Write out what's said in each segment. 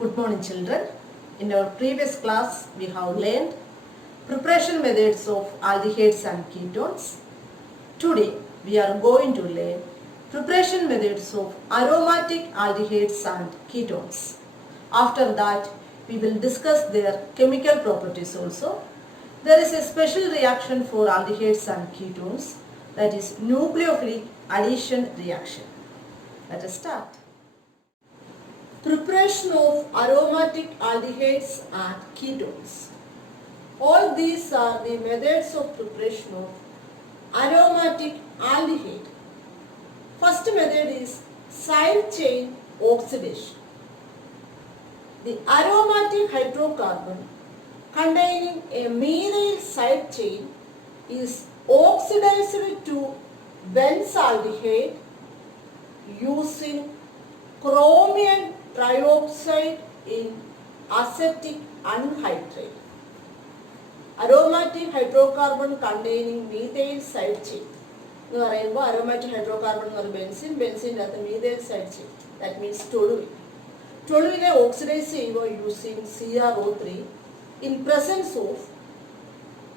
Good morning, children. In our previous class, we have learned preparation methods of aldehydes and ketones. Today, we are going to learn preparation methods of aromatic aldehydes and ketones. After that, we will discuss their chemical properties also. There is a special reaction for aldehydes and ketones, that is nucleophilic addition reaction. Let us start. Preparation of aromatic aldehydes and ketones. All these are the methods of preparation of aromatic aldehyde. First method is side chain oxidation. The aromatic hydrocarbon containing a methyl side chain is oxidized to benzaldehyde using chromium trioxide in acetic anhydride. Aromatic hydrocarbon containing methyl side chain. Aromatic hydrocarbon or benzene at the methyl side chain. That means toluene. Toluene oxidize using CrO3 in presence of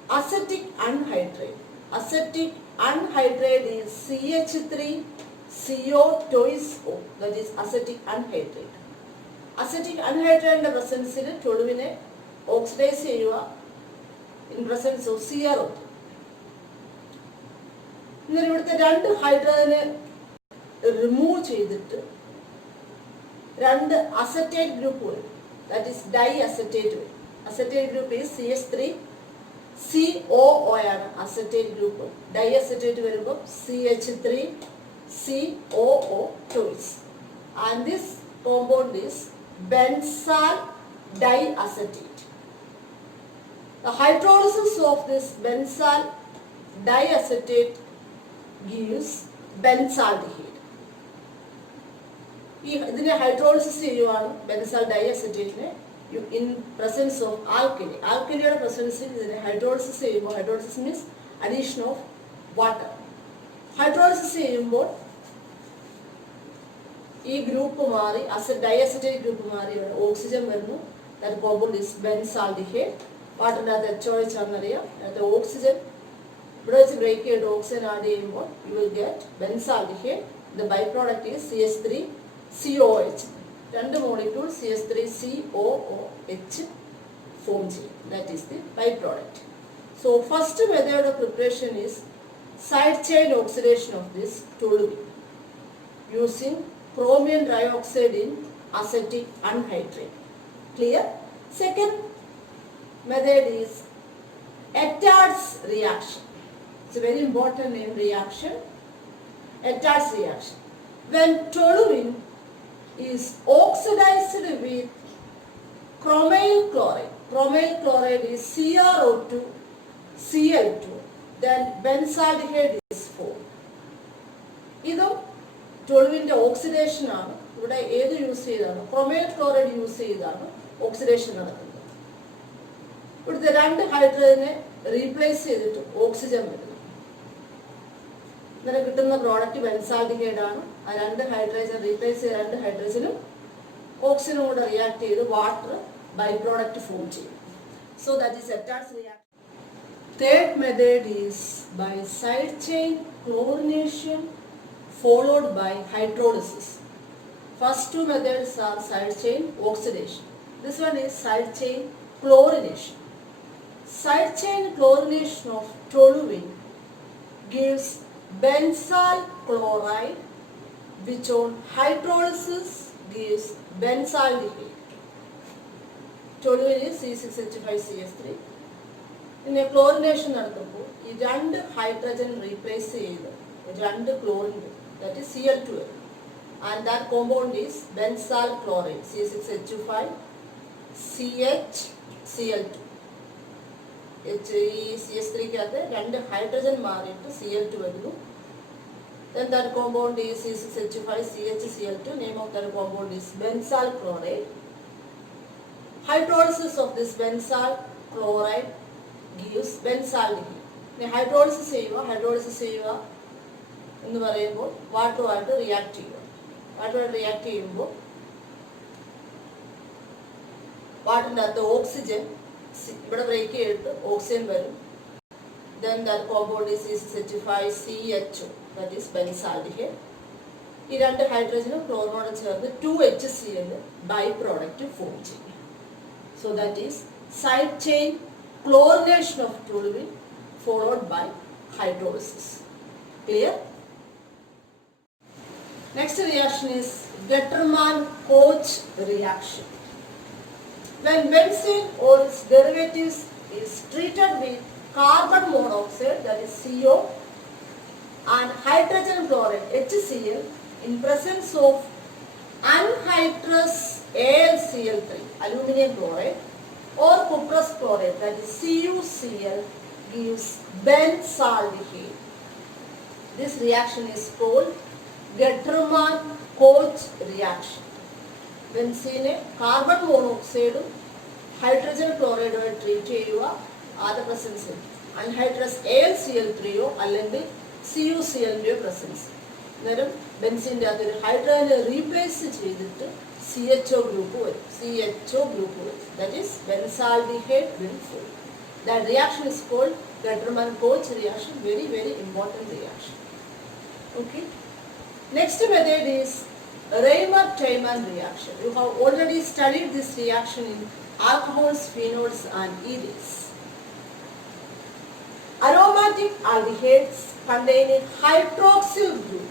acetic anhydride. Acetic anhydride is CH3CO twice O, that is acetic anhydride. Acetic anhydride presence in toluene oxidize in presence of CrO3. Then ഇവിടുത്തെ രണ്ട് ഹൈഡ്രജനെ റിമൂവ് ചെയ്തിട്ട് രണ്ട് acetate group വരും, that is dye acetate വരും. Acetate group is CH3COO ആണ് acetate group. Dye acetate വരുമ്പോൾ CH3COO twice. And this compound is benzal diacetate. The hydrolysis of this benzal diacetate gives benzaldehyde. ഇതിനെ ഹൈഡ്രോളിസിസ് ചെയ്യുവാണ് benzal ഡൈഅസറ്റേറ്റിനെ in presence of alkali. ആൽക്കലിയുടെ പ്രസൻസിൽ ഇതിനെ hydrolysis ചെയ്യുമ്പോൾ, hydrolysis means addition of water. Hydrolysis ചെയ്യുമ്പോൾ ഈ ഗ്രൂപ്പ് മാറി ഡൈഅസറ്റേറ്റ് ഗ്രൂപ്പ് മാറി ഓക്സിജൻ വരുന്നു. That compound is benzaldehyde. വാട്ടറിൻ്റെ അകത്ത് HOH ആണെന്നറിയാം. അതിനകത്ത് ഓക്സിജൻ ഇവിടെ വെച്ച് ബ്രേക്ക് ചെയ്തിട്ട് ഓക്സിജൻ ആഡ് ചെയ്യുമ്പോൾ you will get benzaldehyde. The by product is CH3COH. രണ്ട് മോളിക്യൂൾ CH3COOH ഫോം ചെയ്യും. That is the by product. So first method of preparation is side chain oxidation of this toluene using chromium trioxide in acetic anhydride. Clear? Second method is Ettard's reaction. It's a very important name, reaction. Ettard's reaction. When toluene is oxidized with chromyl chloride is CrO2Cl2, then benzaldehyde is formed. ഇതും ടൊളുവിൻ്റെ ഓക്സിഡേഷൻ ആണ്. ഇവിടെ ഏത് യൂസ് ചെയ്താണ്? Chromyl chloride use ചെയ്താണ് ഓക്സിഡേഷൻ നടക്കുന്നത്. ഇവിടുത്തെ രണ്ട് ഹൈഡ്രജനെ റീപ്ലേസ് ചെയ്തിട്ട് ഓക്സിജൻ വരുന്നു. ഇങ്ങനെ കിട്ടുന്ന പ്രോഡക്റ്റ് ബെൻസാൽഡിഹൈഡ് ആണ്. ആ രണ്ട് ഹൈഡ്രജൻ റീപ്ലേസ് ചെയ്ത രണ്ട് ഹൈഡ്രജനും ഓക്സിജനും കൂടെ റിയാക്ട് ചെയ്ത് വാട്ടർ ബൈ പ്രോഡക്റ്റ് ഫോം ചെയ്യും. So that is Ettard's reaction. Third method is by side chain chlorination followed by hydrolysis. First two methods are side chain oxidation. This one is side chain chlorination. Side chain chlorination of toluene gives benzal chloride, which on hydrolysis gives benzaldehyde. Toluene is C6H5CH3. പിന്നെ ക്ലോറിനേഷൻ നടത്തുമ്പോൾ ഈ രണ്ട് hydrogen replace ചെയ്ത് രണ്ട് chlorine, that is Cl2 വരും. And that compound is benzal chloride, C6H5CHCl2. ഈ CH3-ക്കകത്ത് രണ്ട് ഹൈഡ്രജൻ മാറിയിട്ട് Cl2 വരുന്നു. Then that compound is C6H5CHCl2. Name of that compound is benzal chloride. Hydrolysis of this benzal chloride gives benzaldehyde. Hydrolysis ചെയ്യുക എന്ന് പറയുമ്പോൾ വാട്ടറുമായിട്ട് റിയാക്ട് ചെയ്യുക. വാട്ടറുമായിട്ട് റിയാക്ട് ചെയ്യുമ്പോൾ വാട്ടറിൻ്റെ അകത്ത് ഓക്സിജൻ ഇവിടെ ബ്രേക്ക് ചെയ്തിട്ട് ഓക്സിജൻ വരും. Then that compound is C6H5 CHO, that is benzaldehyde. ഈ രണ്ട് ഹൈഡ്രജനും ക്ലോറിനോടും ചേർന്ന് 2HCl ബൈ പ്രോഡക്റ്റ് ഫോം ചെയ്യും. So that is side chain chlorination of toluene followed by hydrolysis. Clear? Next reaction is Getterman-Koch reaction. When benzene or its derivatives is treated with carbon monoxide, that is CO, and hydrogen chloride HCl in presence of anhydrous AlCl3 aluminum chloride or cuprous chloride, that is CuCl, gives benzaldehyde. This reaction is called Getterman-Koch reaction. ബെൻസീനെ carbon മോണോക്സൈഡും hydrogen ക്ലോറൈഡുമായി treat ചെയ്യുക. ആദ്യ പ്രസൻസിൽ അൺഹൈഡ്രസ് AlCl3യോ അല്ലെങ്കിൽ CuClൻ്റെയോ പ്രസൻസ്. അന്നേരം ബെൻസീൻ്റെ അതൊരു ഹൈഡ്രജനെ റീപ്ലേസ് ചെയ്തിട്ട് CHO ഗ്രൂപ്പ് വരും. That is benzaldehyde will form. That reaction is called Getterman-Koch reaction. Very, very important reaction. Okay. Next method is Raymer-Tiemann reaction. You have already studied this reaction in alcohols, phenols and ethenes. Aromatic aldehydes containing hydroxyl group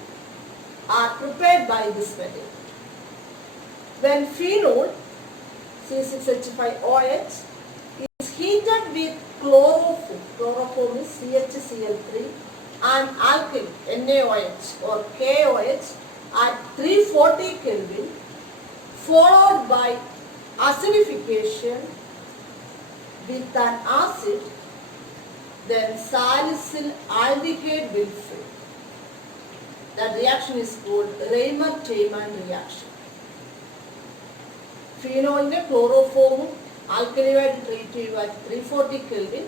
are prepared by this method. When phenol C6H5OH is heated with chloroform is CHCl3 and alkyl NaOH or KOH at 340 Kelvin, followed by acidification with an acid, then salicyl aldehyde will form. That reaction is called Raymer-Tiemann reaction. ഫീനോളിൻ്റെ ക്ലോറോഫോമും ആൽക്കലിയുമായിട്ട് treat ചെയ്യുക at 340 Kelvin.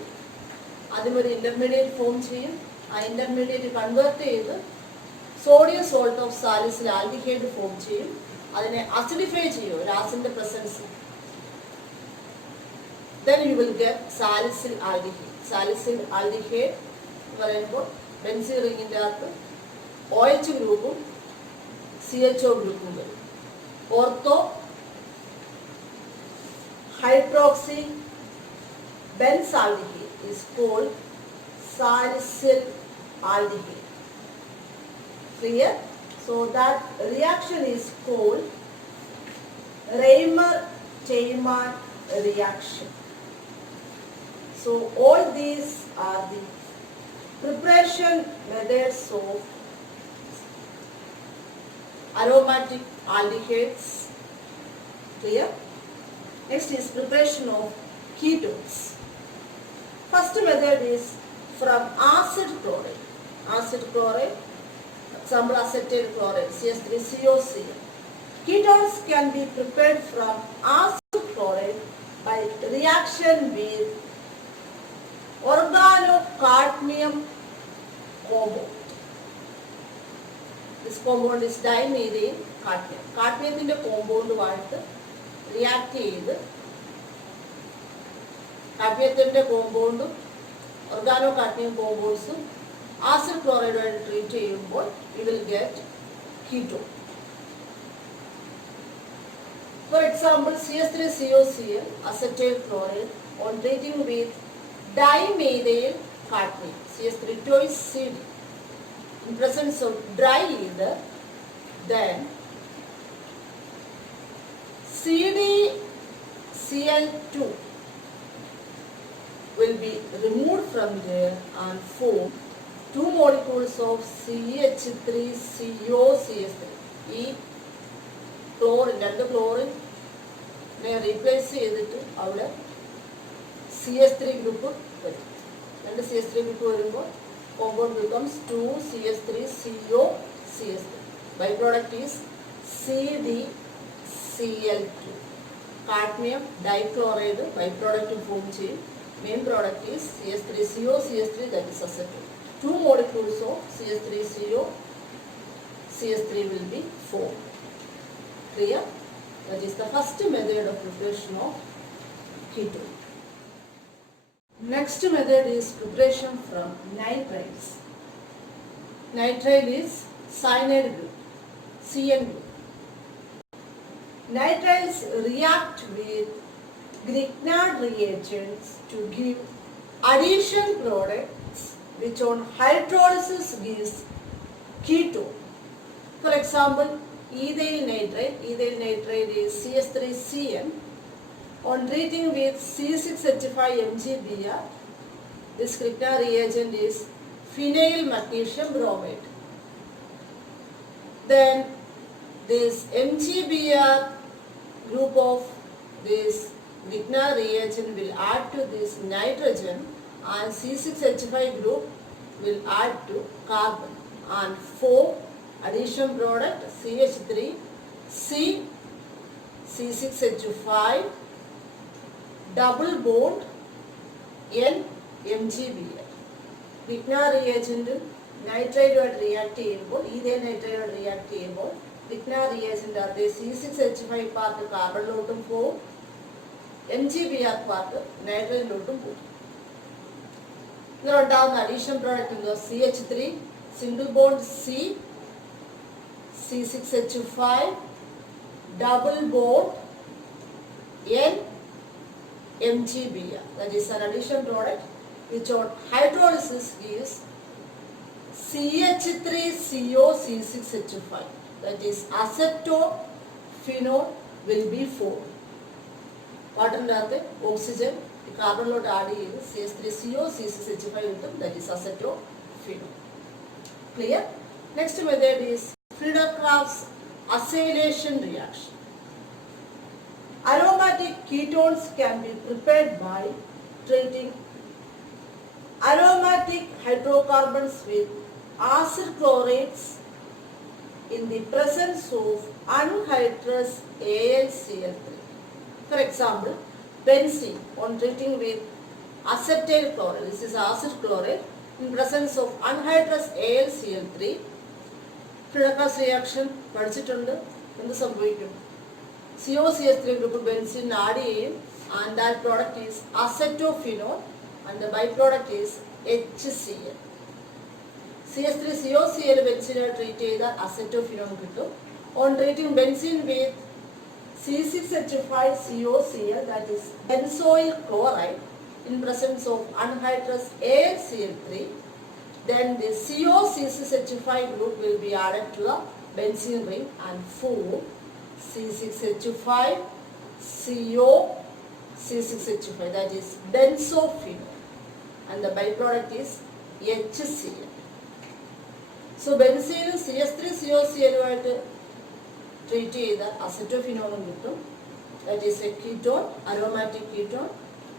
അതിനൊരു intermediate form ചെയ്യും. ആ intermediate convert ചെയ്ത് sodium salt of salicyl aldehyde form ചെയ്യും. അതിനെ അസിഡിഫൈ ചെയ്യും ഒരു ആസിഡിന്റെ presence. then you will get salicyl aldehyde. Salicyl aldehyde എന്ന് പറയുമ്പോൾ ബെൻസീൻ റിങ്ങിൻ്റെ അകത്ത് OH ഗ്രൂപ്പും CHO ഗ്രൂപ്പും വരും. Ortho hydroxy benzaldehyde is called salicyl aldehyde. Clear? So that reaction is called Raymer-Tiemann reaction. So all these are the preparation methods of aromatic aldehydes. Clear? Next is preparation of ketones. First method is from acid chloride. Acid chloride, example acetyl chloride, CH3COCl. Ketones can be prepared from acid chloride by reaction with organocadmium compound. This compound is dimethane cadmium. കാഡ്മിയത്തിൻ്റെ കോമ്പൗണ്ടുമായിട്ട് react ചെയ്ത് കാഡ്മിയത്തിൻ്റെ കോമ്പൗണ്ടും organo cadmium കോമ്പൗണ്ട്സും acid ക്ലോറൈഡുമായിട്ട് treat ചെയ്യുമ്പോൾ you will get ketone. For example CH3COCl acetyl chloride on treating with dimethyl cadmium CH3-CD in presence of dry ether, then CdCl2 will be removed from there and form 2 molecules of CH3COCH3. ഈ ക്ലോറിൻ രണ്ട് ക്ലോറിനെ റീപ്ലേസ് ചെയ്തിട്ട് അവിടെ CH3 group വരും. രണ്ട് CH3 group വരുമ്പോൾ compound becomes 2CH3COCH3. Byproduct is CdCl2. Cadmium dichloride byproduct form ചെയ്യും. Main product is CH3COCH3, that is acetone. 2 molecules of CH3COCH3 will be formed. Clear? That is the first method of preparation of ketone. Next method is preparation from nitriles. Nitrile is cyanide group, CN group. Nitriles react with Grignard reagents to give addition products which on hydrolysis gives ketone. For example, ethyl nitride is CS3CN. On treating with C6H5MgBr, this Grignard reagent is phenyl magnesium bromide. Then this MgBr group of this Grignard reagent will add to this nitrogen, and C6H5 group will add to carbon and form addition product CH3, C, C6H5, double bond N, MgBr. Grignard reagent nitride react ചെയ്യുമ്പോൾ ethyl nitride react ചെയ്യുമ്പോൾ Grignard reagent അത് C6H5 part കാർബണിലോട്ടും പോകും, MgBr part നൈട്രജനിലോട്ടും പോകും. ഇതിലുണ്ടാകുന്ന addition product CH3 single bond C, C6H5, double bond N, MgBr. That is an addition product which on hydrolysis gives CH3CO C6H5. That is acetophenol will be formed. വാട്ടറിൻ്റെ oxygen കാർബണിലോട്ട് add ചെയ്ത് CH3CO C6H5 കിട്ടും. That is acetophenol. Clear? Next method is Friedel-Crafts acylation reaction. Aromatic ketones can be prepared by treating aromatic hydrocarbons with acid chlorates in the presence of anhydrous AlCl3. For example, benzene on treating with acetyl chloride, this is acid chloride, in presence of anhydrous AlCl3. Friedel-Crafts reaction പഠിച്ചിട്ടുണ്ട്. എന്ത് സംഭവിക്കും? COCH3 group benzene add ചെയ്യും, and that product is acetophenol, and the byproduct is HCl. CH3COCl benzene treat ചെയ്ത acetophenol കിട്ടും. On treating benzene with C6H5COCl, that is benzoyl chloride, in presence of anhydrous AlCl3, then the CO-C6H5 group will be added to the benzene ring and form C6H5, CO, C6H5, that is benzophenol, and the byproduct is HCl. So benzene CH3COCl ആയിട്ട് ട്രീറ്റ് ചെയ്ത അസറ്റോഫിനോളും കിട്ടും. That is a ketone, aromatic ketone.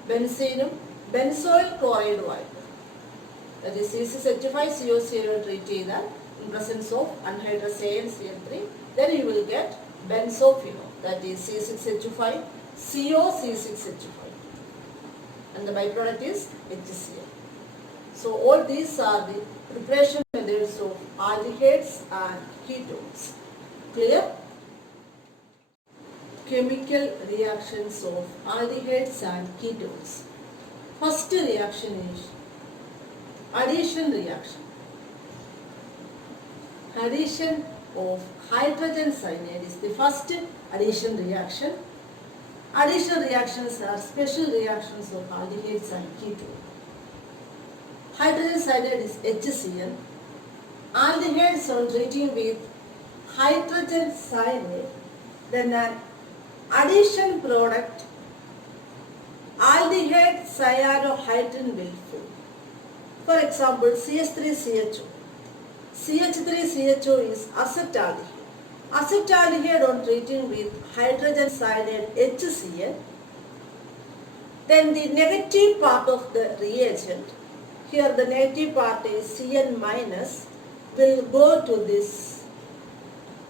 ബെൻസീനും benzoyl ക്ലോറൈഡുമായിട്ട്, that is C6H5COCl treat ചെയ്താൽ in presence of anhydrous AlCl3, then you will get benzophenol, that is C6H5COC6H5, and the byproduct is HCl. So all these are the preparation methods of aldehydes and ketones. Clear? Chemical reactions of aldehydes and ketones. First reaction is addition reaction. Addition of hydrogen cyanide is the first addition reaction. Addition reactions are special reactions of aldehydes and ketones. Hydrogen cyanide is HCl. Aldehydes on treating with hydrogen cyanide, then an addition product aldehyde cyanohydrin will form. For example, CH3CHO. CH3CHO is acetaldehyde. Acetaldehyde on treating with hydrogen cyanide HCl, then the negative part of the reagent, here the negative part is Cn minus, will go to this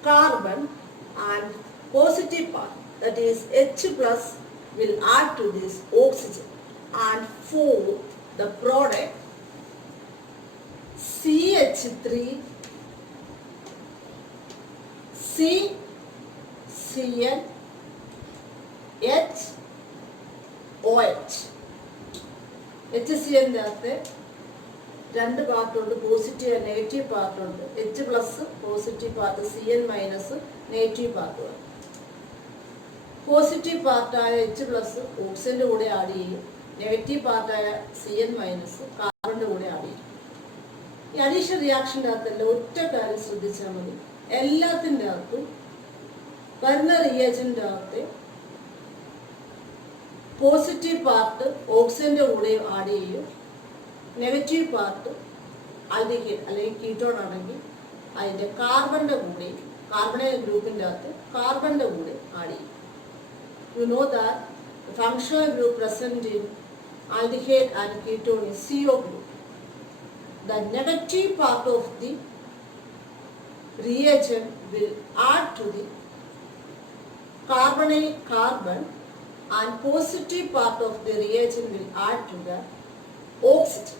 carbon, and positive part, that is H plus, will add to this oxygen and form the product CH3 CCl H OH. HCl അകത്ത് രണ്ട് പാർട്ടുണ്ട്, positive and negative പാർട്ടുണ്ട്. H plus positive part, Cl minus negative പാർട്ടുകൾ. Positive പാർട്ടായ H plus ഓക്സിജൻ്റെ കൂടെ add ചെയ്യും, negative പാർട്ടായ Cl മൈനസ് കാർബണിൻ്റെ കൂടെ ആഡ് ചെയ്യും. ഈ അഡീഷൻ റിയാക്ഷൻ്റെ അകത്തല്ല ഒറ്റ കാര്യം ശ്രദ്ധിച്ചാൽ മതി, എല്ലാത്തിൻ്റെ അകത്തും വരുന്ന റിയേജൻ്റെ അകത്ത് പോസിറ്റീവ് പാർട്ട് ഓക്സിജൻ്റെ കൂടെ ആഡ് ചെയ്യും, നെഗറ്റീവ് പാർട്ട് ആൽഡിഹൈഡ് അല്ലെങ്കിൽ കീറ്റോൺ ആണെങ്കിൽ അതിൻ്റെ കാർബണിൻ്റെ കൂടെ, കാർബണൈൽ ഗ്രൂപ്പിൻ്റെ അകത്ത് കാർബണിൻ്റെ കൂടെ ആഡ് ചെയ്യും. You know that the functional group present in aldehyde and ketone is CO group. The negative part of the reagent will add to the carbonyl carbon and positive part of the reagent will add to the oxygen.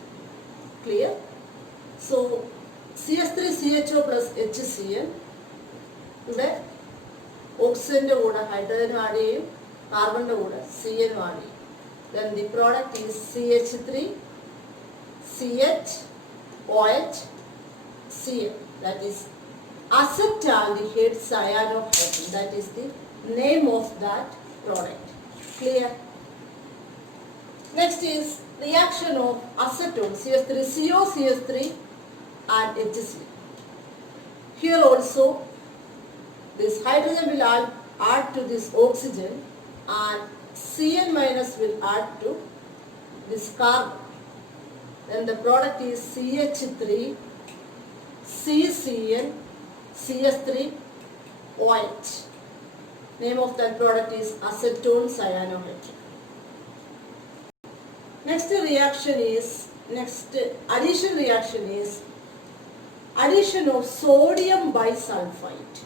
Clear? So CH3CHO plus HCl ഇവിടെ ഓക്സിജൻ്റെ കൂടെ hydrogen add ചെയ്യും, കാർബണിൻ്റെ കൂടെ Cl add ചെയ്യും. Then the product is CH3 CH OH Cl, that is acetaldehyde cyanohydrin. That is the name of that product. Clear? Next is reaction of acetone CH3CO CH3 and HCl. Here also this hydrogen will add to this oxygen and Cl minus will add to this carbon. Then the product is CH3 CCl CH3 OH. Name of that product is acetone cyanohydrin. Next addition reaction is addition of sodium bisulfite.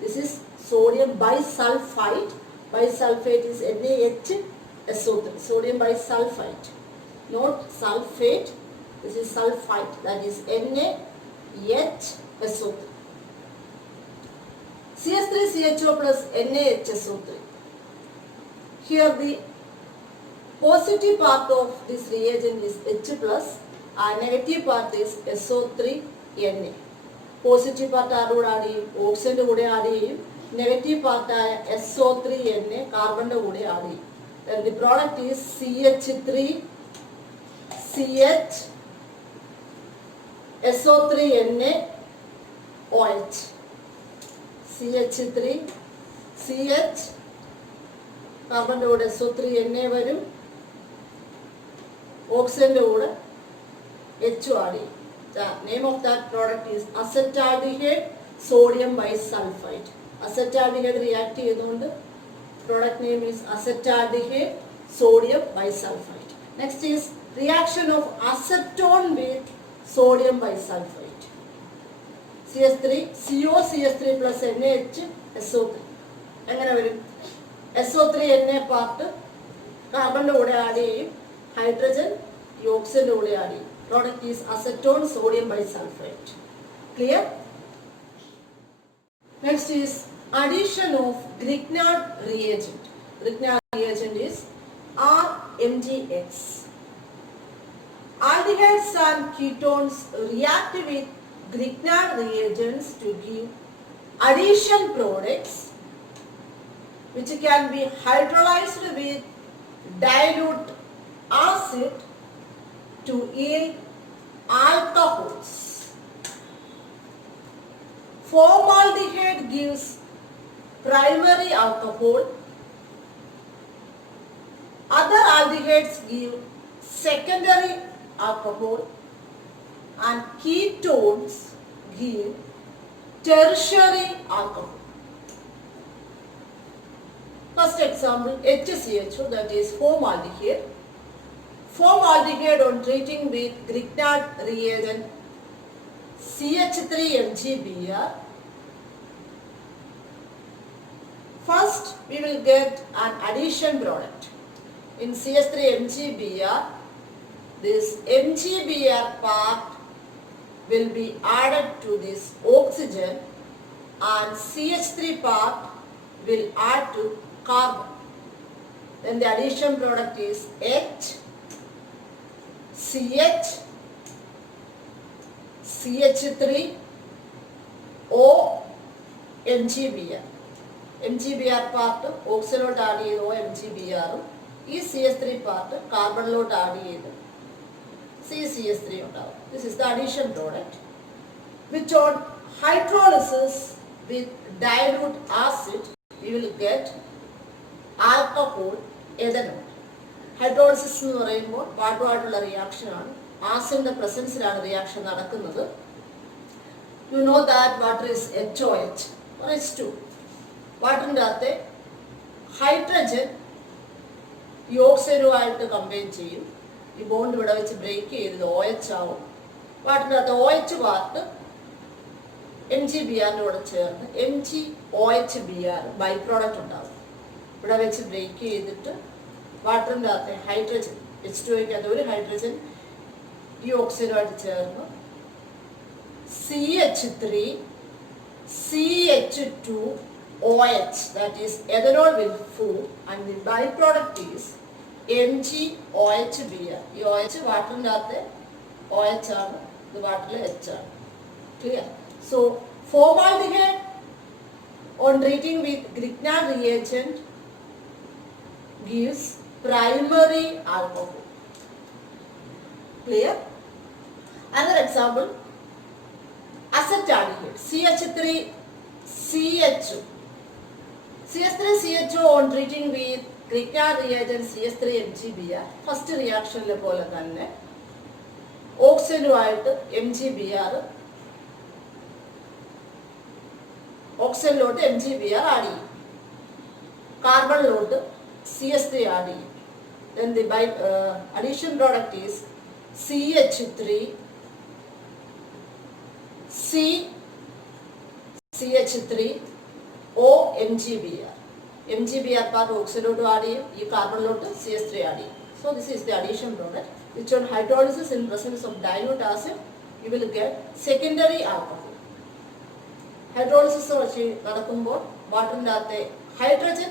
This is sodium bisulfite. Bisulfate is NaHSO3. Sodium bisulfite, not sulfate. This is sulfite. That is NaHSO3. CH3CHO plus NaHSO3. Here the positive part of this reagent is H plus and negative part is SO3 Na. Positive part ആരോട് ആഡ് ചെയ്യും, ഓക്സിജൻ്റെ കൂടെ add ചെയ്യും, negative പാർട്ടായ SO3 Na കാർബണിൻ്റെ കൂടെ add ചെയ്യും. The product is CH3 CH SO3 Na OH. CH3 CH കാർബണിൻ്റെ കൂടെ SO3 Na വരും, ഓക്സിജൻ്റെ കൂടെ H ആഡ് ചെയ്യും. The name of that product is acetaldehyde sodium bisulfite. Acetaldehyde react ചെയ്തുകൊണ്ട് product name is acetaldehyde sodium bisulfite. Next is reaction of acetone with sodium bisulfite. CH3 CO CH3 plus NaHSO3. എങ്ങനെ വരും? SO3 Na part കാർബണിൻ്റെ കൂടെ add ചെയ്യും, ഹൈഡ്രജൻ ഈ ഓക്സിജൻ്റെ കൂടെ add ചെയ്യും. Product is acetone sodium bisulfite. Clear? Next is addition of Grignard reagent. Grignard reagent is RMgX. Aldehydes and ketones react with Grignard reagents to give addition products which can be hydrolyzed with dilute acid to yield alcohols. Formaldehyde gives primary alcohol. Other aldehydes give secondary alcohol, and ketones give tertiary alcohol. First example, HCHO, that is formaldehyde. Formaldehyde on treating with Grignard reagent CH3MgBr. First, we will get an addition product. In CH3MgBr, this MgBr part will be added to this oxygen and CH3 part will add to carbon. then the addition product is H, CH, CH3, O, MgBr. MgBr part oxalote add ചെയ്തോ MgBr ഈ CH3 part കാർബണിലോട്ട് add ചെയ്ത് CCH3 ഉണ്ടാവും. This is the addition product which on hydrolysis with dilute acid you will get alcohol ethanol. Hydrolysis എന്ന് പറയുമ്പോൾ വാട്ടറുമായിട്ടുള്ള റിയാക്ഷനാണ്. ആസിഡിന്റെ പ്രസൻസിലാണ് റിയാക്ഷൻ നടക്കുന്നത്. You know that water is HOH or H2. വാട്ടറിൻ്റെ അകത്തെ ഹൈഡ്രജൻ ഈ ഓക്സൈഡുമായിട്ട് കമ്പൈൻ ചെയ്യും. ഈ ബോണ്ട് ഇവിടെ വെച്ച് ബ്രേക്ക് ചെയ്തത് OH ആവും. വാട്ടറിൻ്റെ അകത്ത് OH പാർട്ട് MgBr കൂടെ ചേർന്ന് MgOHBr ബൈ പ്രോഡക്റ്റ് ഉണ്ടാവും. ഇവിടെ വെച്ച് ബ്രേക്ക് ചെയ്തിട്ട് വാട്ടറിൻ്റെ അകത്തെ ഹൈഡ്രജൻ H2O ഒരു ഹൈഡ്രജൻ ഈ ഓക്സൈഡുമായിട്ട് ചേർന്ന് CH3 CH2 OH, that is ethanol will form and the byproduct is MgOHBr. ഈ OH വാട്ടറിൻ്റെ അകത്തെ OH ആണ്, ഇത് വാട്ടറിലെ H ആണ്. Clear? So formaldehyde on treating with Grignard reagent gives primary alcohol. Clear? Another example, acetaldehyde CH3CHO. CH3CHO on treating with Grignard reagent CH3MgBr. First reaction പോലെ തന്നെ ഓക്സിജനുമായിട്ട് MgBr ഓക്സിജനിലോട്ട് MgBr ആഡ് ചെയ്യും. കാർബണിലോട്ട് CH3 ആഡ് ചെയ്യും. Then the addition product is CH3 CH3 O MgBr. MgBr part oxide add ചെയ്യും. ഈ കാർബണിലോട്ട് CH3 ആഡ് ചെയ്യും. So this is the addition product which on hydrolysis in presence of dilute acid you will get secondary alcohol. Hydrolysis വെച്ച് നടക്കുമ്പോൾ വാട്ടറിൻ്റെ അകത്തെ ഹൈഡ്രജൻ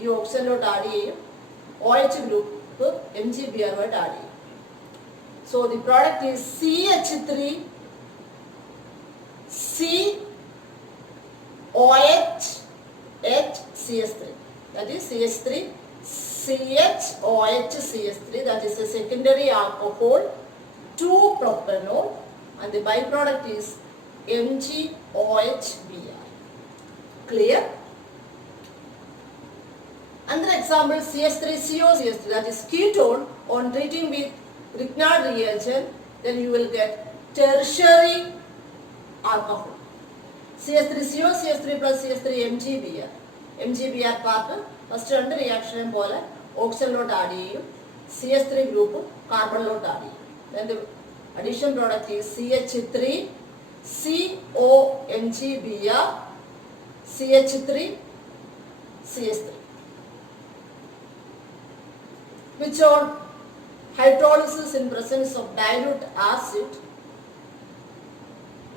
ഈ ഓക്സിജനിലോട്ട് ആഡ് ചെയ്യും. OH ഗ്രൂപ്പ് MgBrമായിട്ട് ആഡ് ചെയ്യും. So the product is CH3 COH CH3. That is CH3 CHOH CH3. That is a secondary alcohol 2-propanol and the byproduct is MgOHBr. Clear? Another example, CH3CO CH3, that is ketone on treating with Grignard reagent, then you will get tertiary alcohol. CH3CO CH3 plus CH3 MgBr. MgBr part first രണ്ട് റിയാക്ഷനും പോലെ ഓക്സിജനിലോട്ട് add ചെയ്യും. CH3 group കാർബണിലോട്ട് add ചെയ്യും. Then the addition product is CH3 COMgBr CH3 CH3 which on hydrolysis in presence of dilute acid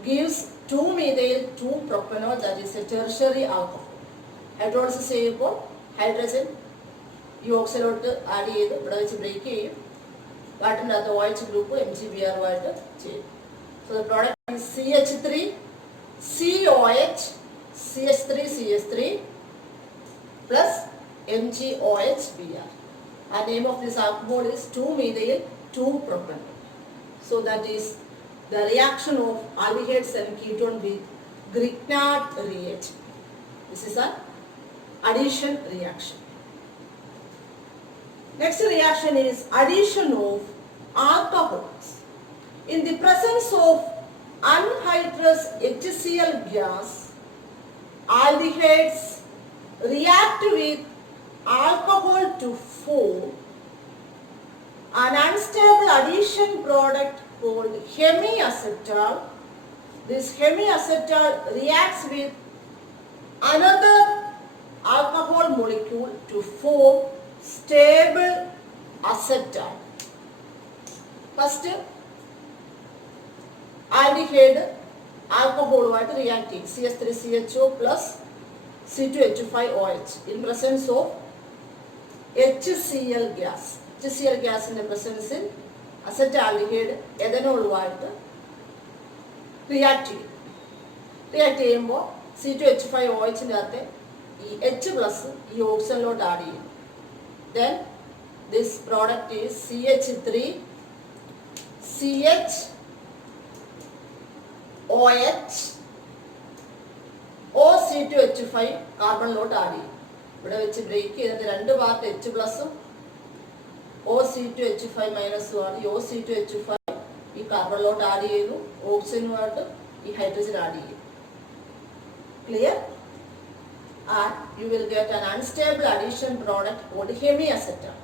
gives 2-methyl 2-propanol, that is a tertiary alcohol. Hydrolysis ചെയ്യുമ്പോൾ ഹൈഡ്രജൻ ഈ ഓക്സിലോട്ട് ആഡ് ചെയ്ത് ഇവിടെ വെച്ച് ബ്രേക്ക് ചെയ്യും. വാട്ടറിൻ്റെ അകത്ത് OH ഗ്രൂപ്പ് MgBrമായിട്ട് ചെയ്യും. So the product is CH3 COH CH3 CH3 plus MgOHBr. The name of this alcohol is 2-methyl 2-propanol. So that is the reaction of aldehydes and ketone with Grignard reagent. This is an addition reaction. Next reaction is addition of alcohols. In the presence of anhydrous HCl gas, aldehydes react with alcohol to form an unstable addition product called hemiacetal. This hemiacetal reacts with another alcohol molecule to form stable acetal. First, aldehyde alcohol-ആയിട്ട് react ചെയ്യും. CH3CHO plus C2H5OH in presence of HCl gas. HCl ഗ്യാസിന്റെ പ്രസൻസിൽ acetaldehyde എഥനോളുമായിട്ട് react ചെയ്യും. React ചെയ്യുമ്പോൾ C2H5OHന്റെ അകത്തെ ഈ H പ്ലസ് ഈ ഓക്സിജനിലോട്ട് ആഡ് ചെയ്യും. Then this product is CH3 CHOH OC2H5 കാർബണിലോട്ട് ആഡ് ചെയ്യും. ഇവിടെ വെച്ച് ബ്രേക്ക് ചെയ്തത് രണ്ട് പാർട്ട് H പ്ലസും OC2H5 മൈനസും ആണ്. ഈ OC2H5 ഈ കാർബണിലോട്ട് ആഡ് ചെയ്യുന്നു, ഓക്സിജനുമായിട്ട് ഈ ഹൈഡ്രജൻ ആഡ് ചെയ്യും. Clear? And you will get an unstable addition product called hemiacetal.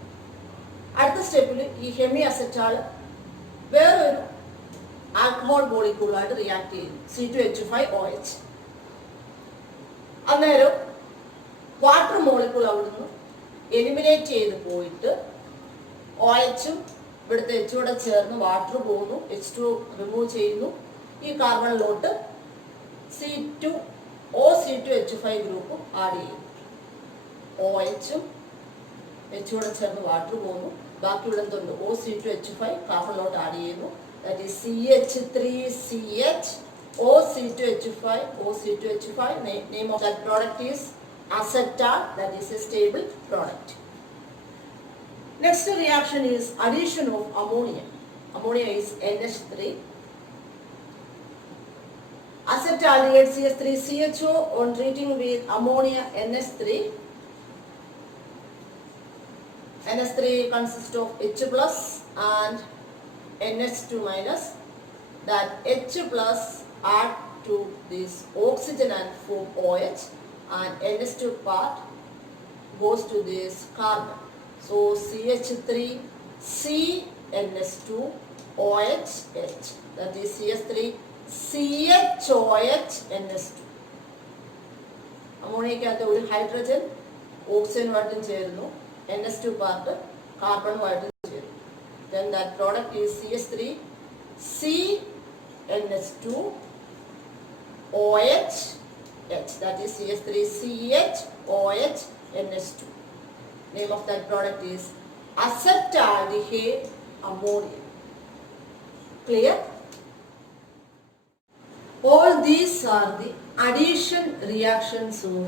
അടുത്ത സ്റ്റെപ്പിൽ ഈ ഹെമിഅസറ്റാൾ വേറൊരു ആൽക്കഹോൾ മോളിക്യൂളുമായിട്ട് റിയാക്ട് ചെയ്യുന്നു, C2H5OH. അന്നേരം വാട്ടർ മോളിക്യൂൾ അവിടുന്ന് എലിമിനേറ്റ് ചെയ്ത് പോയിട്ട് OHും ഇവിടുത്തെ H കൂടെ ചേർന്ന് വാട്ടർ പോകുന്നു, H2 റിമൂവ് ചെയ്യുന്നു. ഈ കാർബണിലോട്ട് OC2H5 ഗ്രൂപ്പും ആഡ് ചെയ്യും. OHും H കൂടെ ചേർന്ന് വാട്ടർ പോകുന്നു, ബാക്കിയുള്ള എന്തുണ്ട് OC2H5 കാർബണിലോട്ട് ആഡ് ചെയ്യുന്നു. That is CH3CH OC2H5. Name of that product is acetal. That is a stable product. Next reaction is addition of ammonia. Ammonia is NH3. Acetaldehyde CH3CHO on treating with ammonia NH3. NH3 consists of H plus and NH2 minus. That H plus add to this oxygen and form OH, and NH2 part goes to this carbon. So CH3 CNH2 OH H. That is CH3 CHOH NH2. അമോണിയക്കകത്ത് ഒരു ഹൈഡ്രജൻ ഓക്സിജനുമായിട്ടും ചേരുന്നു, NH2 part കാർബണുമായിട്ടും ചേരുന്നു. Then that product is CH3 CNH2 OH H. That is CH3 CHOH NH2. Name of that product is acetaldehyde ammonia. Clear? All these are the addition reactions of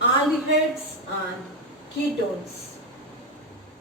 aldehydes and ketones.